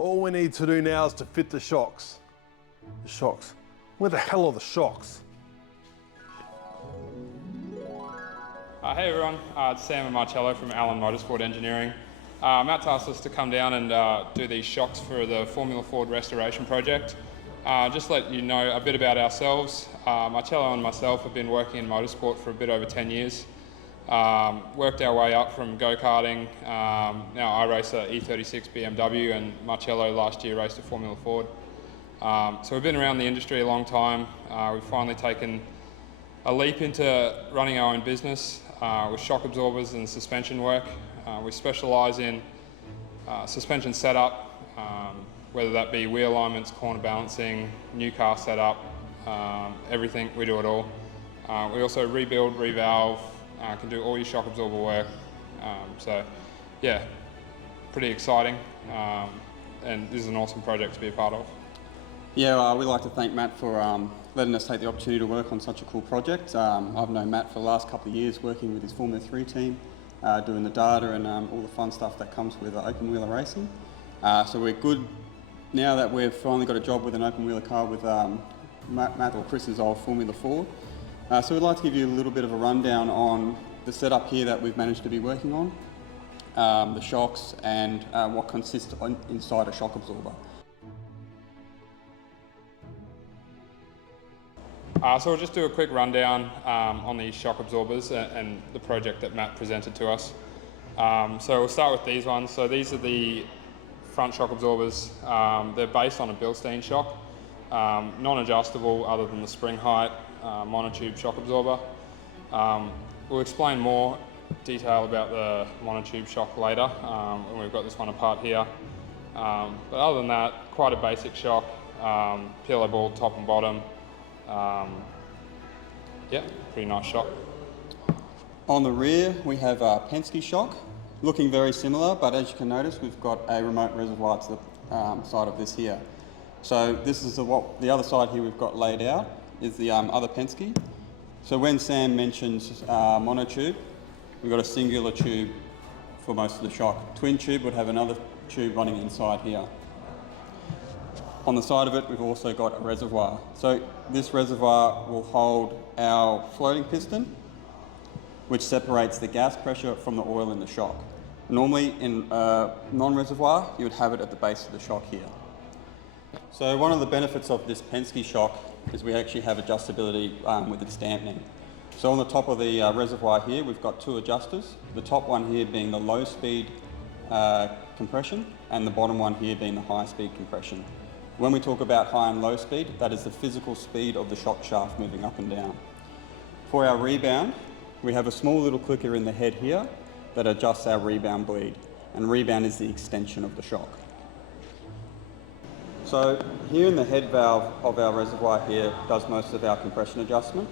All we need to do now is to fit the shocks. The shocks. Where the hell are the shocks? Hey everyone, it's Sam and Marcello from Allen Motorsport Engineering. Matt's asked us to come down and do these shocks for the Formula Ford restoration project. Just to let you know a bit about ourselves. Marcello and myself have been working in motorsport for a bit over 10 years. Worked our way up from go-karting. Now I race a E36 BMW and Marcello last year raced a Formula Ford. So we've been around the industry a long time. We've finally taken a leap into running our own business with shock absorbers and suspension work. We specialise in suspension setup, whether that be wheel alignments, corner balancing, new car setup, everything, we do it all. We also rebuild, revalve, can do all your shock absorber work. So yeah, pretty exciting, and this is an awesome project to be a part of. Yeah, we'd like to thank Matt for letting us take the opportunity to work on such a cool project. I've known Matt for the last couple of years working with his Formula 3 team, doing the data and all the fun stuff that comes with open wheeler racing. So we're good now that we've finally got a job with an open wheeler car with Matt or Chris's old Formula Ford. So we'd like to give you a little bit of a rundown on the setup here that we've managed to be working on, the shocks and what consists inside a shock absorber. So we'll just do a quick rundown on these shock absorbers and the project that Matt presented to us. So we'll start with these ones. So these are the front shock absorbers. They're based on a Bilstein shock, non-adjustable other than the spring height, monotube shock absorber. We'll explain more detail about the monotube shock later when we've got this one apart here. But other than that, quite a basic shock, pillow ball top and bottom. Yeah, pretty nice shock. On the rear we have a Penske shock, looking very similar, but as you can notice we've got a remote reservoir to the side of this here. So this is the other side here we've got laid out is the other Penske. So when Sam mentions monotube, we've got a singular tube for most of the shock. Twin tube would have another tube running inside here. On the side of it, we've also got a reservoir. So this reservoir will hold our floating piston, which separates the gas pressure from the oil in the shock. Normally in a non-reservoir, you would have it at the base of the shock here. So one of the benefits of this Penske shock is we actually have adjustability with its dampening. So on the top of the reservoir here, we've got two adjusters. The top one here being the low speed compression, and the bottom one here being the high speed compression. When we talk about high and low speed, that is the physical speed of the shock shaft moving up and down. For our rebound, we have a small little clicker in the head here that adjusts our rebound bleed, and rebound is the extension of the shock. So here in the head valve of our reservoir here does most of our compression adjustment.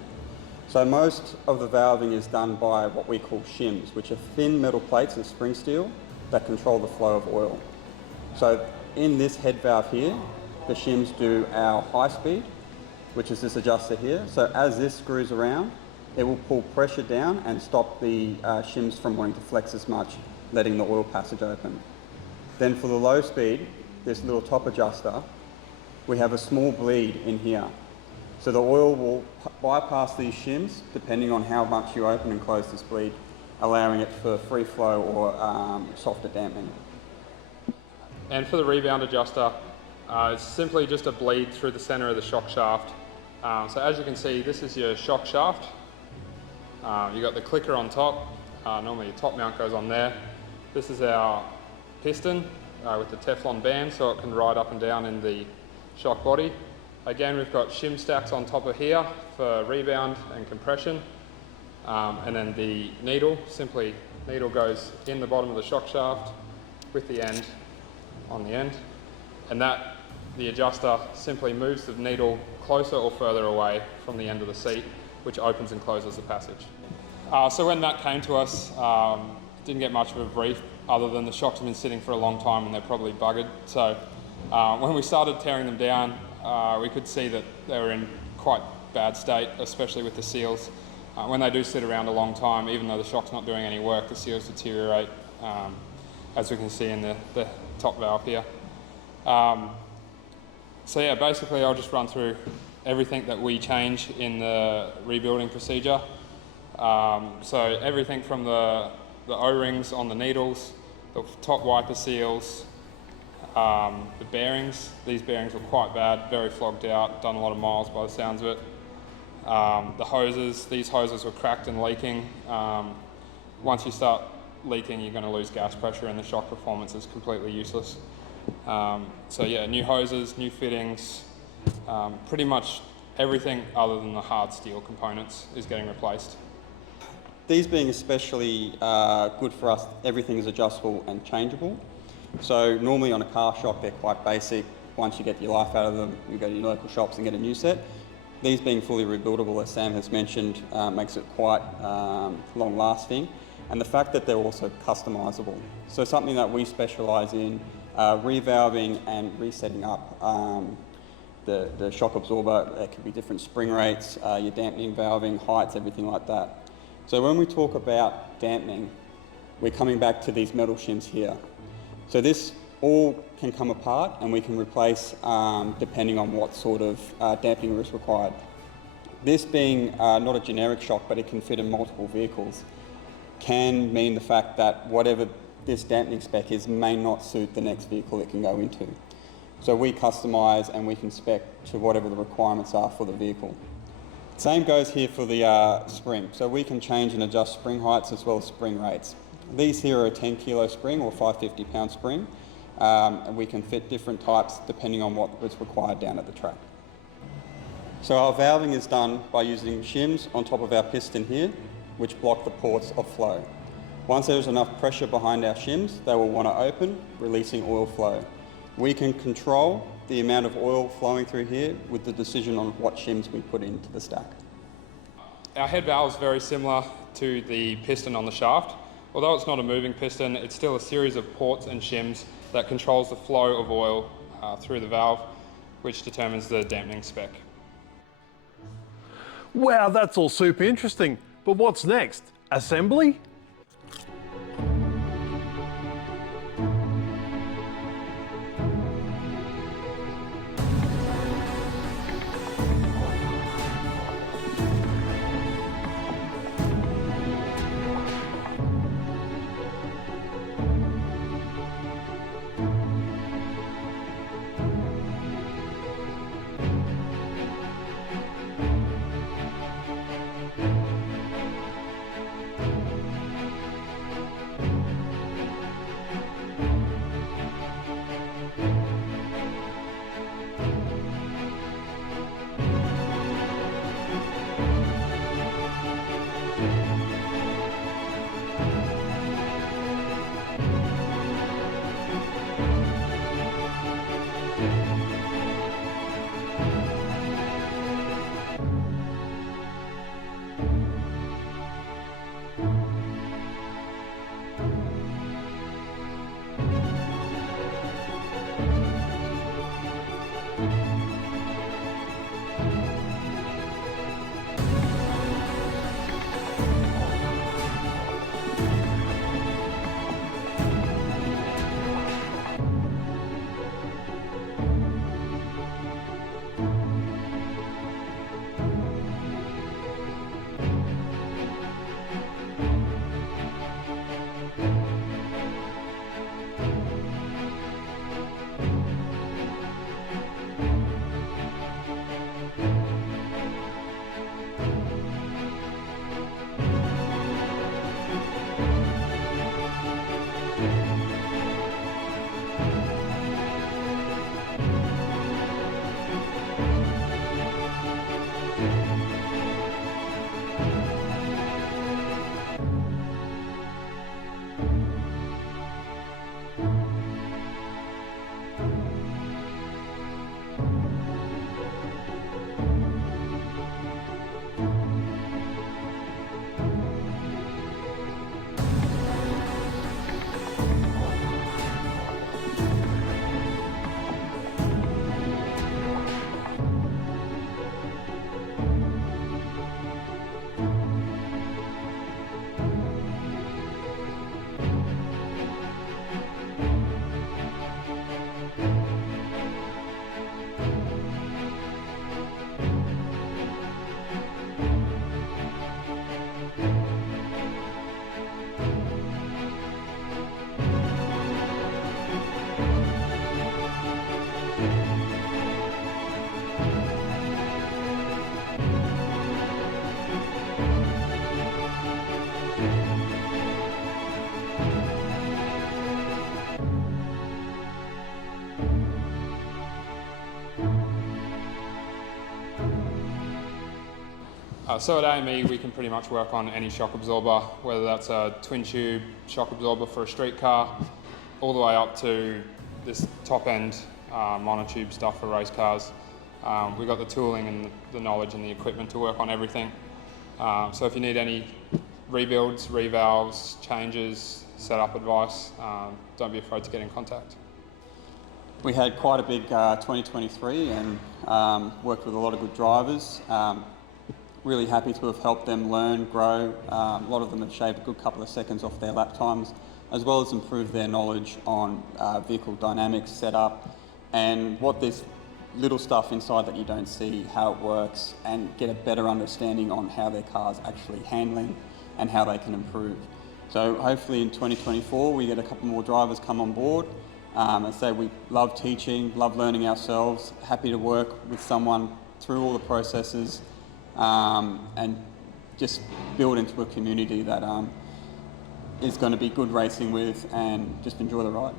So most of the valving is done by what we call shims, which are thin metal plates of spring steel that control the flow of oil. So in this head valve here, the shims do our high speed, which is this adjuster here. So as this screws around, it will pull pressure down and stop the shims from wanting to flex as much, letting the oil passage open. Then for the low speed, this little top adjuster, we have a small bleed in here. So the oil will bypass these shims depending on how much you open and close this bleed, allowing it for free flow or softer damping. And for the rebound adjuster, it's simply just a bleed through the center of the shock shaft. So as you can see, this is your shock shaft. You've got the clicker on top. Normally your top mount goes on there. This is our piston with the Teflon band so it can ride up and down in the shock body. Again, we've got shim stacks on top of here for rebound and compression. And then the needle goes in the bottom of the shock shaft with the end on the end. And the adjuster simply moves the needle closer or further away from the end of the seat, which opens and closes the passage. So when Matt came to us, didn't get much of a brief other than the shocks have been sitting for a long time and they're probably buggered. So when we started tearing them down, we could see that they were in quite bad state, especially with the seals. When they do sit around a long time, even though the shock's not doing any work, the seals deteriorate, as we can see in the top valve here. So yeah, basically I'll just run through everything that we change in the rebuilding procedure. So everything from the O-rings on the needles, the top wiper seals, the bearings. These bearings were quite bad, very flogged out, done a lot of miles by the sounds of it. The hoses, these hoses were cracked and leaking. Once you start leaking, you're going to lose gas pressure and the shock performance is completely useless. So yeah, new hoses, new fittings, pretty much everything other than the hard steel components is getting replaced. These being especially good for us, everything is adjustable and changeable. So normally on a car shock, they're quite basic. Once you get your life out of them, you go to your local shops and get a new set. These being fully rebuildable, as Sam has mentioned, makes it quite long lasting. And the fact that they're also customizable. So something that we specialize in, revalving and resetting up the shock absorber. There could be different spring rates, your dampening valving, heights, everything like that. So when we talk about dampening, we're coming back to these metal shims here. So this all can come apart and we can replace depending on what sort of dampening is required. This being not a generic shock, but it can fit in multiple vehicles, can mean the fact that whatever this dampening spec is may not suit the next vehicle it can go into. So we customise and we can spec to whatever the requirements are for the vehicle. Same goes here for the spring. So we can change and adjust spring heights as well as spring rates. These here are a 10 kilo spring or 550 pound spring, and we can fit different types depending on what is required down at the track. So our valving is done by using shims on top of our piston here, which block the ports of flow. Once there's enough pressure behind our shims, they will want to open, releasing oil flow. We can control the amount of oil flowing through here with the decision on what shims we put into the stack. Our head valve is very similar to the piston on the shaft. Although it's not a moving piston, it's still a series of ports and shims that controls the flow of oil through the valve, which determines the dampening spec. Wow, that's all super interesting. But what's next? Assembly? So at AME we can pretty much work on any shock absorber, whether that's a twin tube shock absorber for a street car, all the way up to this top end monotube stuff for race cars. We've got the tooling and the knowledge and the equipment to work on everything. So if you need any rebuilds, revalves, changes, setup advice, don't be afraid to get in contact. We had quite a big 2023 and worked with a lot of good drivers. Really happy to have helped them learn, grow. A lot of them have shaved a good couple of seconds off their lap times, as well as improve their knowledge on vehicle dynamics, setup, and what this little stuff inside that you don't see, how it works, and get a better understanding on how their car's actually handling and how they can improve. So hopefully in 2024 we get a couple more drivers come on board. I say we love teaching, love learning ourselves, happy to work with someone through all the processes, and just build into a community that is going to be good racing with and just enjoy the ride.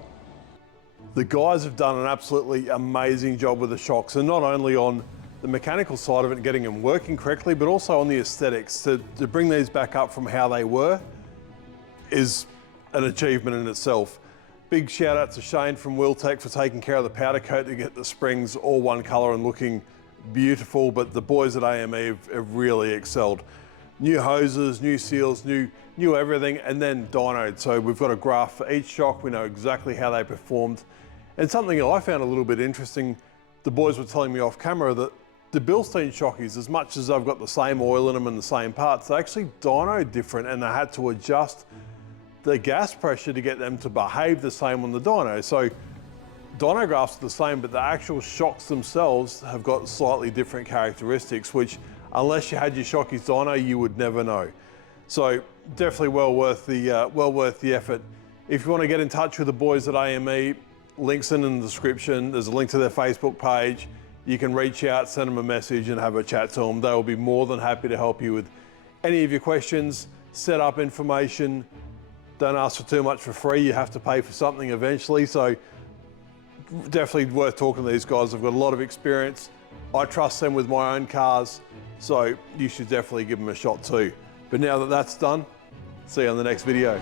The guys have done an absolutely amazing job with the shocks, and not only on the mechanical side of it and getting them working correctly, but also on the aesthetics. To bring these back up from how they were is an achievement in itself. Big shout out to Shane from Wheeltech for taking care of the powder coat to get the springs all one colour and looking beautiful, but the boys at AME have really excelled. New hoses, new seals, new everything, and then dynoed. So we've got a graph for each shock. We know exactly how they performed. And something I found a little bit interesting, the boys were telling me off camera that the Bilstein shockies, as much as they've got the same oil in them and the same parts, they actually dynoed different, and they had to adjust the gas pressure to get them to behave the same on the dyno. So dyno graphs are the same, but the actual shocks themselves have got slightly different characteristics, which unless you had your shockies dyno, you would never know. So definitely well worth the effort. If you want to get in touch with the boys at AME, links in the description. There's a link to their Facebook page. You can reach out, send them a message and have a chat to them. They will be more than happy to help you with any of your questions, set up information. Don't ask for too much for free. You have to pay for something eventually. So definitely worth talking to these guys. They've got a lot of experience. I trust them with my own cars. So you should definitely give them a shot too. But now that that's done, see you on the next video.